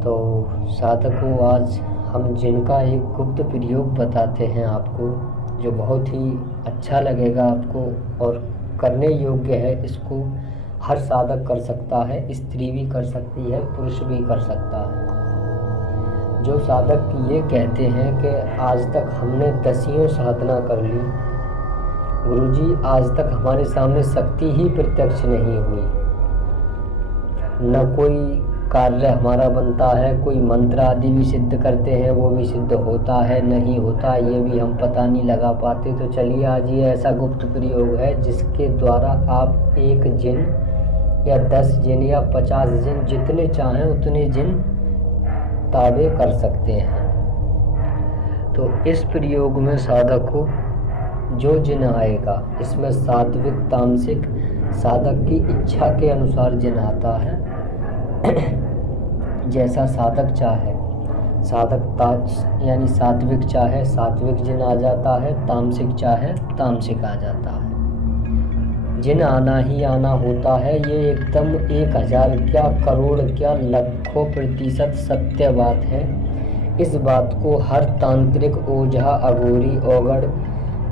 तो साधकों, आज हम जिनका एक गुप्त प्रयोग बताते हैं आपको, जो बहुत ही अच्छा लगेगा आपको और करने योग्य है। इसको हर साधक कर सकता है, स्त्री भी कर सकती है, पुरुष भी कर सकता है। जो साधक ये कहते हैं कि आज तक हमने दसियों साधना कर ली, गुरुजी आज तक हमारे सामने शक्ति ही प्रत्यक्ष नहीं हुई, न कोई कार्य हमारा बनता है, कोई मंत्र आदि भी सिद्ध करते हैं वो भी सिद्ध होता है नहीं होता ये भी हम पता नहीं लगा पाते। तो चलिए आज ये ऐसा गुप्त प्रयोग है जिसके द्वारा आप एक जिन या 10 जिन या 50 जिन जितने चाहें उतने जिन ताबे कर सकते हैं। तो इस प्रयोग में साधक को जो जिन आएगा, इसमें सात्विक तामसिक साधक की इच्छा के अनुसार जिन आता है। जैसा साधक चाहे, यानी सात्विक चाहे सात्विक जिन आ जाता है, तामसिक चाहे तामसिक आ जाता है। जिन आना ही आना होता है, ये एकदम 1000 क्या करोड़ क्या लाखों प्रतिशत सत्य बात है। इस बात को हर तांत्रिक ओझा अघोरी औगड़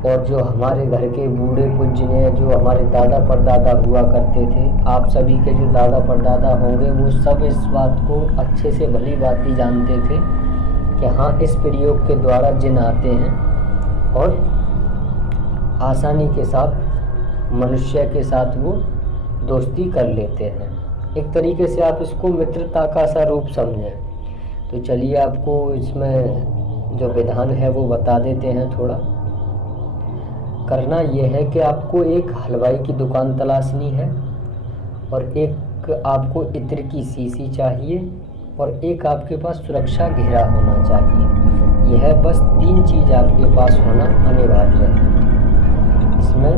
और जो हमारे घर के बूढ़े पूज्य जो हमारे दादा परदादा हुआ करते थे, आप सभी के जो दादा परदादा होंगे वो सब इस बात को अच्छे से भली भांति जानते थे कि हाँ, इस प्रयोग के द्वारा जिन आते हैं और आसानी के साथ मनुष्य के साथ वो दोस्ती कर लेते हैं। एक तरीके से आप इसको मित्रता का सा रूप समझें। तो चलिए आपको इसमें जो विधान है वो बता देते हैं। थोड़ा करना यह है कि आपको एक हलवाई की दुकान तलाशनी है और एक आपको इत्र की शीशी चाहिए और एक आपके पास सुरक्षा घेरा होना चाहिए। यह बस 3 चीज़ आपके पास होना अनिवार्य है। इसमें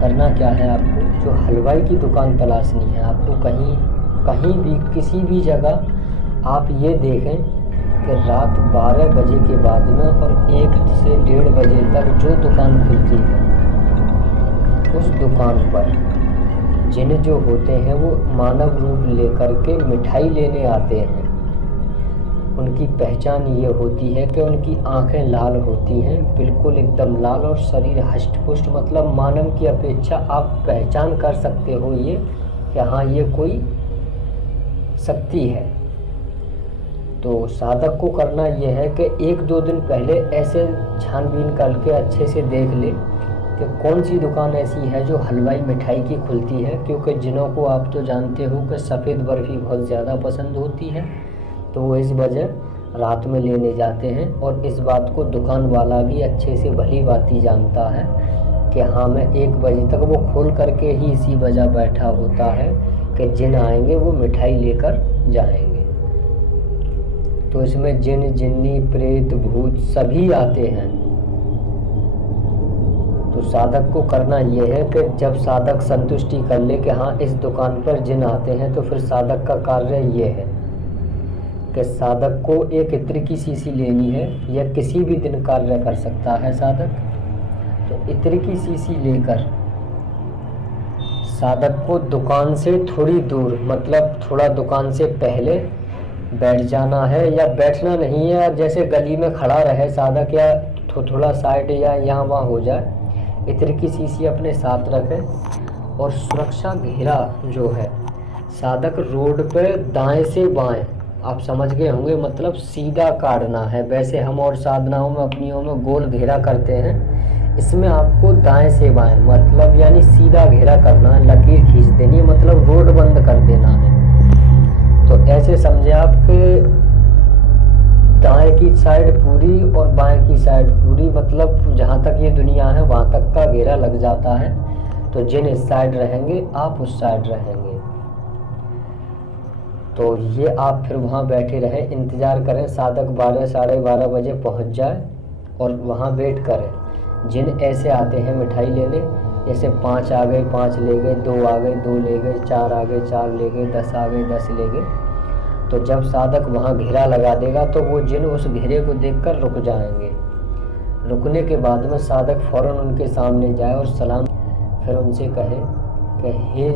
करना क्या है, आपको जो हलवाई की दुकान तलाशनी है, आपको कहीं भी किसी भी जगह आप ये देखें कि रात 12 बजे के बाद में और 1 से 1:30 बजे तक जो दुकान खुलती है, उस दुकान पर जिन जो होते हैं वो मानव रूप लेकर के मिठाई लेने आते हैं। उनकी पहचान ये होती है कि उनकी आंखें लाल होती हैं, बिल्कुल एकदम लाल, और शरीर हष्ट-पुष्ट, मतलब मानव की अपेक्षा आप पहचान कर सकते हो ये कि हाँ, ये कोई शक्ति है। तो साधक को करना यह है कि 1-2 दिन पहले ऐसे छानबीन करके अच्छे से देख ले कि कौन सी दुकान ऐसी है जो हलवाई मिठाई की खुलती है, क्योंकि जिनों को आप तो जानते हो कि सफ़ेद बर्फ़ी बहुत ज़्यादा पसंद होती है। तो वो इस वजह रात में लेने जाते हैं और इस बात को दुकान वाला भी अच्छे से भली भांति जानता है कि हाँ, मैं 1 बजे तक वो खोल करके ही इसी वजह बैठा होता है कि जिन आएंगे वो मिठाई लेकर जाएंगे। तो इसमें जिन, जिन्नी, प्रेत, भूत सभी आते हैं। तो साधक को करना यह है कि जब साधक संतुष्टि कर ले कि हाँ, इस दुकान पर जिन आते हैं, तो फिर साधक का कार्य ये है कि साधक को एक इत्र की शीशी लेनी है, या किसी भी दिन कार्य कर सकता है साधक। तो इत्र की शीशी लेकर साधक को दुकान से थोड़ी दूर, मतलब थोड़ा दुकान से पहले बैठ जाना है, या बैठना नहीं है, जैसे गली में खड़ा रहे साधक, या थोड़ा साइड या यहाँ वहाँ हो जाए। इत्र की शीशी अपने साथ रखे और सुरक्षा घेरा जो है साधक रोड पे दाएं से बाएं, आप समझ गए होंगे, मतलब सीधा काटना है। वैसे हम और साधनाओं में अपनियों में गोल घेरा करते हैं, इसमें आपको दाएं से बाएं, मतलब यानी सीधा घेरा करना है, लकीर खींच देनी है, मतलब रोड बंद कर देना है। तो ऐसे समझे आप कि दाएं की साइड पूरी और बाएं की साइड पूरी, मतलब जहाँ तक ये दुनिया है वहाँ तक का घेरा लग जाता है। तो जिन इस साइड रहेंगे आप उस साइड रहेंगे। तो ये आप फिर वहाँ बैठे रहें, इंतज़ार करें साधक 12 साढ़े 12 बजे पहुँच जाए और वहाँ वेट करें। जिन ऐसे आते हैं मिठाई लेने, जैसे 5 आ गए 5 ले गए, 2 आ गए 2 ले गए, 4 आ गए 4 ले गए, 10 आ गए 10 ले गए। तो जब साधक वहाँ घेरा लगा देगा तो वो जिन उस घेरे को देखकर रुक जाएंगे। रुकने के बाद में साधक फ़ौरन उनके सामने जाए और सलाम, फिर उनसे कहे कि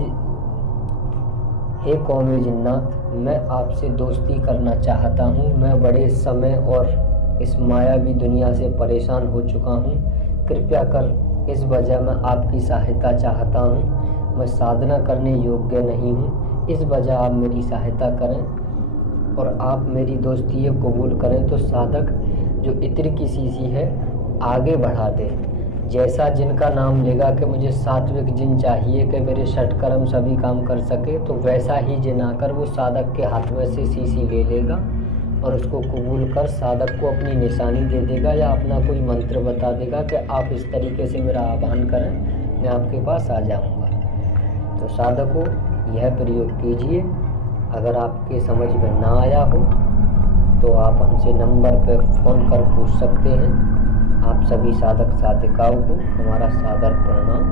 हे कौमे जिन्नात, मैं आपसे दोस्ती करना चाहता हूँ। मैं बड़े समय और इस मायावी दुनिया से परेशान हो चुका हूँ। कृपया कर इस वजह मैं आपकी सहायता चाहता हूँ। मैं साधना करने योग्य नहीं हूँ, इस वजह आप मेरी सहायता करें और आप मेरी दोस्ती कबूल करें तो साधक जो इत्र की शीशी है आगे बढ़ा दे। जैसा जिनका नाम लेगा कि मुझे सात्विक जिन चाहिए कि मेरे षटकर्म सभी काम कर सके, तो वैसा ही जिन आकर वो साधक के हाथ में से शीशी ले लेगा और उसको कबूल कर साधक को अपनी निशानी दे देगा या अपना कोई मंत्र बता देगा कि आप इस तरीके से मेरा आह्वान करें, मैं आपके पास आ जाऊंगा। तो साधकों, यह प्रयोग कीजिए। अगर आपके समझ में ना आया हो तो आप हमसे नंबर पर फ़ोन कर पूछ सकते हैं। आप सभी साधक साधिकाओं को हमारा सादर प्रणाम।